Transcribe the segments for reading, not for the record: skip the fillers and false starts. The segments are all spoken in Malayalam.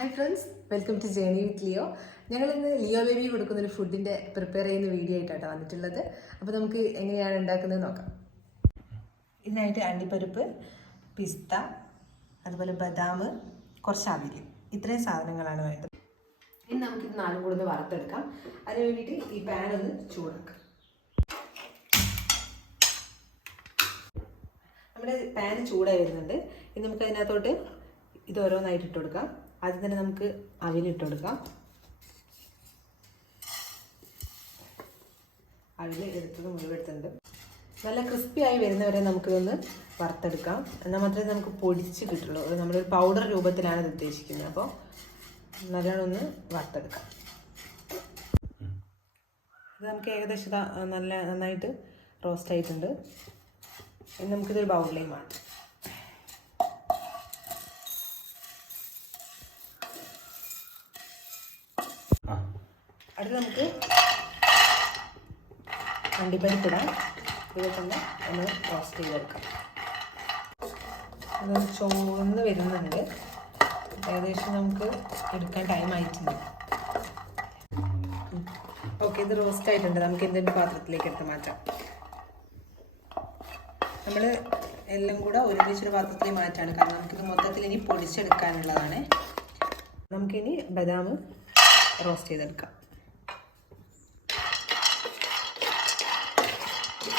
Hi friends, welcome to journey with Leo. ഞങ്ങളിന്ന് ലിയോ ബേബി കൊടുക്കുന്നൊരു ഫുഡിൻ്റെ പ്രിപ്പയർ ചെയ്യുന്ന വീഡിയോ ആയിട്ടാണ് വന്നിട്ടുള്ളത്. അപ്പോൾ നമുക്ക് എങ്ങനെയാണ് ഉണ്ടാക്കുന്നത് നോക്കാം. ഇതിനായിട്ട് അണ്ടിപ്പരിപ്പ്, പിസ്ത, അതുപോലെ ബദാം, കുറച്ച് അവിൽ, ഇത്രയും സാധനങ്ങളാണ് വേണ്ടത്. ഇനി നമുക്കിത് നാലും കൂടെ ഒന്ന് വറുത്തെടുക്കാം. അതിന് വേണ്ടിയിട്ട് ഈ പാൻ ഒന്ന് ചൂടാക്കാം. നമ്മുടെ പാൻ ചൂടായി വരുന്നുണ്ട്. ഇനി നമുക്ക് അതിനകത്തോട്ട് ഇത് ഓരോന്നായിട്ട് ഇട്ട് കൊടുക്കാം. ആദ്യം തന്നെ നമുക്ക് അവിലിട്ട് കൊടുക്കാം. അവിൽ എടുത്തത് മുഴുവൻ എടുത്തിട്ടുണ്ട്. നല്ല ക്രിസ്പി ആയി വരുന്നവരെ നമുക്കിതൊന്ന് വറുത്തെടുക്കാം. എന്നാൽ മാത്രമേ നമുക്ക് പൊടിച്ച് കിട്ടുള്ളൂ. നമ്മളൊരു പൗഡർ രൂപത്തിലാണ് ഇത് ഉദ്ദേശിക്കുന്നത്. അപ്പോൾ നല്ലോണം ഒന്ന് വറുത്തെടുക്കാം. ഇത് നമുക്ക് ഏകദേശം നന്നായിട്ട് റോസ്റ്റ് ആയിട്ടുണ്ട്. ഇനി നമുക്കിതൊരു ബൗളിലേക്ക് മാറ്റാം. അടുത്ത് നമുക്ക് അണ്ടിപ്പരിപ്പിടാം. ഇതുപോലെ തന്നെ ഒന്ന് റോസ്റ്റ് ചെയ്തെടുക്കാം. അത് ചുവന്ന് വരുന്നുണ്ട്. ഏകദേശം നമുക്ക് എടുക്കാൻ ടൈം ആയിട്ടുണ്ട്. ഓക്കെ, ഇത് റോസ്റ്റ് ആയിട്ടുണ്ട്. നമുക്ക് ഇതിൻ്റെ പാത്രത്തിലേക്ക് എടുത്ത് മാറ്റാം. നമ്മൾ എല്ലാം കൂടെ ഒരുമിച്ചൊരു പാത്രത്തിലേക്ക് മാറ്റാണ്. കാരണം നമുക്കിത് മൊത്തത്തിൽ ഇനി പൊടിച്ചെടുക്കാനുള്ളതാണ്. നമുക്കിനി ബദാം റോസ്റ്റ് ചെയ്തെടുക്കാം.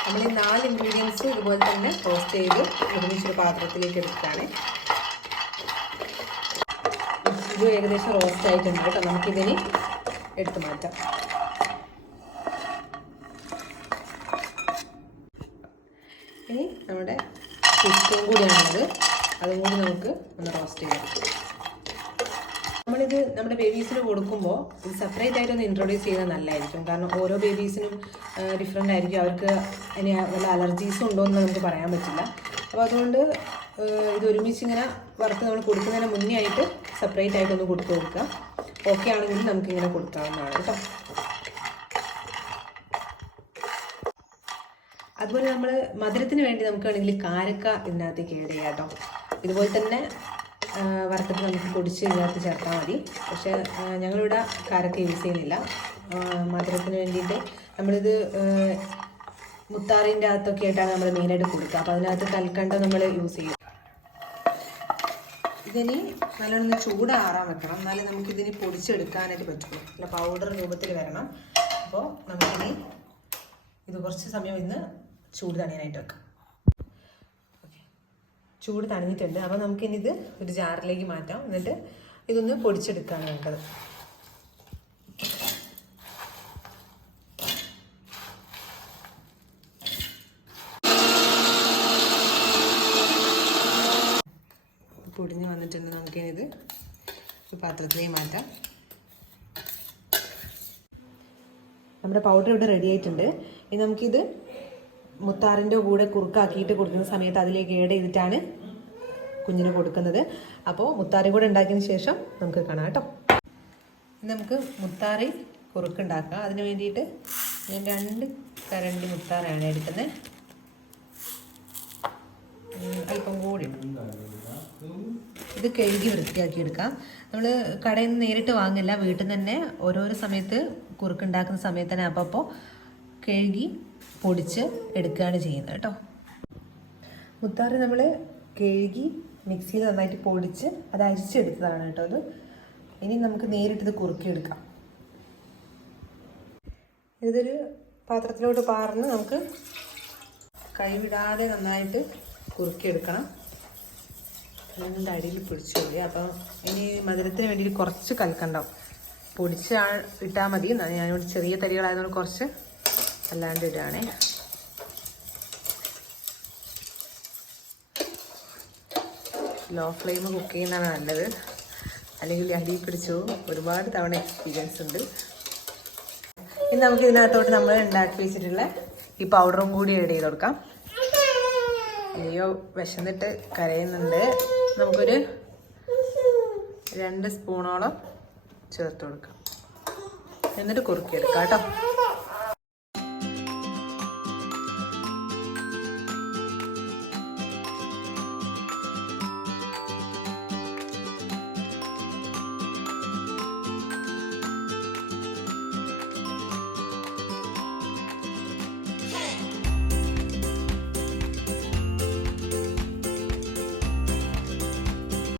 നമ്മൾ ഈ 4 ഇൻഗ്രീഡിയൻസ് ഇതുപോലെ തന്നെ റോസ്റ്റ് ചെയ്ത് ഒരുമിച്ചൊരു പാത്രത്തിലേക്ക് എടുക്കുകയാണ്. ഇത് ഏകദേശം റോസ്റ്റ് ആയിട്ടുണ്ട് കേട്ടോ. നമുക്കിതിന് എടുത്ത് മാറ്റാം. ഇനി നമ്മുടെ പിസ്തയും കൂടിയാണുള്ളത്. അതും കൂടി നമുക്ക് ഒന്ന് റോസ്റ്റ് ചെയ്തെടുക്കാം. നമ്മളിത് നമ്മുടെ ബേബീസിന് കൊടുക്കുമ്പോൾ ഇത് സെപ്പറേറ്റ് ആയിട്ടൊന്ന് ഇൻട്രൊഡ്യൂസ് ചെയ്താൽ നല്ലതായിരിക്കും. കാരണം ഓരോ ബേബീസിനും ഡിഫറെൻ്റ് ആയിരിക്കും. അവർക്ക് ഇനി വല്ല അലർജീസും ഉണ്ടോ എന്ന് നമുക്ക് പറയാൻ പറ്റില്ല. അപ്പോൾ അതുകൊണ്ട് ഇത് ഒരുമിച്ച് ഇങ്ങനെ വറുത്ത് നമ്മൾ കൊടുക്കുന്നതിന് മുന്നേ ആയിട്ട് സെപ്പറേറ്റ് ആയിട്ടൊന്ന് കൊടുത്തു കൊടുക്കുക. ഓക്കെ ആണെങ്കിൽ നമുക്കിങ്ങനെ കൊടുക്കാവുന്നതാണ് കേട്ടോ. അതുപോലെ നമ്മൾ മധുരത്തിന് വേണ്ടി നമുക്ക് വേണമെങ്കിൽ കാരക്ക ഇതിനകത്തേക്ക് ആഡ് ചെയ്യാം കേട്ടോ. ഇതുപോലെ തന്നെ വറുത്തിട്ട് നമുക്ക് പൊടിച്ച് ഇതിനകത്ത് ചേർത്താൽ മതി. പക്ഷേ ഞങ്ങളിവിടെ കാരക്ക യൂസ് ചെയ്യുന്നില്ല. മധുരത്തിന് വേണ്ടിയിട്ട് നമ്മളിത് മുത്താറിൻ്റെ അകത്തൊക്കെ ആയിട്ടാണ് നമ്മൾ മെയിനായിട്ട് കൊടുക്കുക. അപ്പോൾ അതിനകത്ത് കൽക്കണ്ടം നമ്മൾ യൂസ് ചെയ്യും. ഇതിനി നല്ലോണം ചൂടാറാൻ വെക്കണം. എന്നാലേ നമുക്കിതിന് പൊടിച്ചെടുക്കാനായിട്ട് പറ്റുള്ളൂ. അല്ല പൗഡർ രൂപത്തിൽ വരണം. അപ്പോൾ നമുക്കിനി ഇത് കുറച്ച് സമയം ഇന്ന് ചൂട് തണിയാനായിട്ട് വെക്കാം. ചൂട് തണിഞ്ഞിട്ടുണ്ട്. അപ്പോൾ നമുക്കിനി ഇത് ഒരു ജാറിലേക്ക് മാറ്റാം. എന്നിട്ട് ഇതൊന്ന് പൊടിച്ചെടുക്കുകയാണ് വേണ്ടത്. പൊടിഞ്ഞ് വന്നിട്ടുണ്ട്. നമുക്കിനിത് ഒരു പാത്രത്തിലേക്ക് മാറ്റാം. നമ്മുടെ പൗഡർ ഇവിടെ റെഡി ആയിട്ടുണ്ട്. ഇനി നമുക്കിത് മുത്താറിൻ്റെ കൂടെ കുറുക്കാക്കിയിട്ട് കൊടുക്കുന്ന സമയത്ത് അതിലേക്ക് ആഡ് ചെയ്തിട്ടാണ് കുഞ്ഞിന് കൊടുക്കുന്നത്. അപ്പോൾ മുത്താറി കൂടെ ഉണ്ടാക്കിയതിന് ശേഷം നമുക്ക് കാണാം കേട്ടോ. നമുക്ക് മുത്താറി കുറുക്കുണ്ടാക്കാം. അതിന് വേണ്ടിയിട്ട് ഞാൻ 2 കരണ്ടി മുത്താറാണ് എടുക്കുന്നത്. അല്പം കൂടി ഇത് കഴുകി വൃത്തിയാക്കി എടുക്കാം. നമ്മൾ കടയിൽ നിന്ന് നേരിട്ട് വാങ്ങില്ല. വീട്ടിൽ നിന്ന് തന്നെ ഓരോരോ സമയത്ത് കുറുക്കുണ്ടാക്കുന്ന സമയത്ത് തന്നെ അപ്പോൾ കഴുകി പൊടിച്ച് എടുക്കുകയാണ് ചെയ്യുന്നത് കേട്ടോ. മുത്താറി നമ്മൾ കഴുകി മിക്സിയിൽ നന്നായിട്ട് പൊടിച്ച് അത് അരിച്ചെടുത്തതാണ് കേട്ടോ അത്. ഇനി നമുക്ക് നേരിട്ടിത് കുറുക്കിയെടുക്കാം. ഇതൊരു പാത്രത്തിലോട്ട് പാർന്ന് നമുക്ക് കൈവിടാതെ നന്നായിട്ട് കുറുക്കിയെടുക്കണം. അതിൻ്റെ അടിയിൽ പിടിച്ചു പോയി. അപ്പം ഇനി മധുരത്തിന് വേണ്ടിയിട്ട് കുറച്ച് കൽക്കണ്ടം പൊടിച്ച് ഇട്ടാൽ മതി. ഞാനിവിടെ ചെറിയ തരികളായതുകൊണ്ട് കുറച്ച് അല്ലാണ്ട് ഇടുകയാണേ. ലോ ഫ്ലെയിം കുക്ക് ചെയ്യുന്നതാണ് നല്ലത്. അല്ലെങ്കിൽ അടി പിടിച്ചു ഒരുപാട് തവണ എക്സ്പീരിയൻസ് ഉണ്ട്. ഇനി നമുക്ക് ഇതിനകത്തോട്ട് നമ്മൾ ഉണ്ടാക്കി വെച്ചിട്ടുള്ള ഈ പൗഡറും കൂടി ആഡ് ചെയ്ത് കൊടുക്കാം. അയ്യോ, വിശന്നിട്ട് കരയുന്നുണ്ട്. നമുക്കൊരു 2 സ്പൂണോളം ചേർത്ത് കൊടുക്കാം. എന്നിട്ട് കുറുക്കിയെടുക്കാം കേട്ടോ.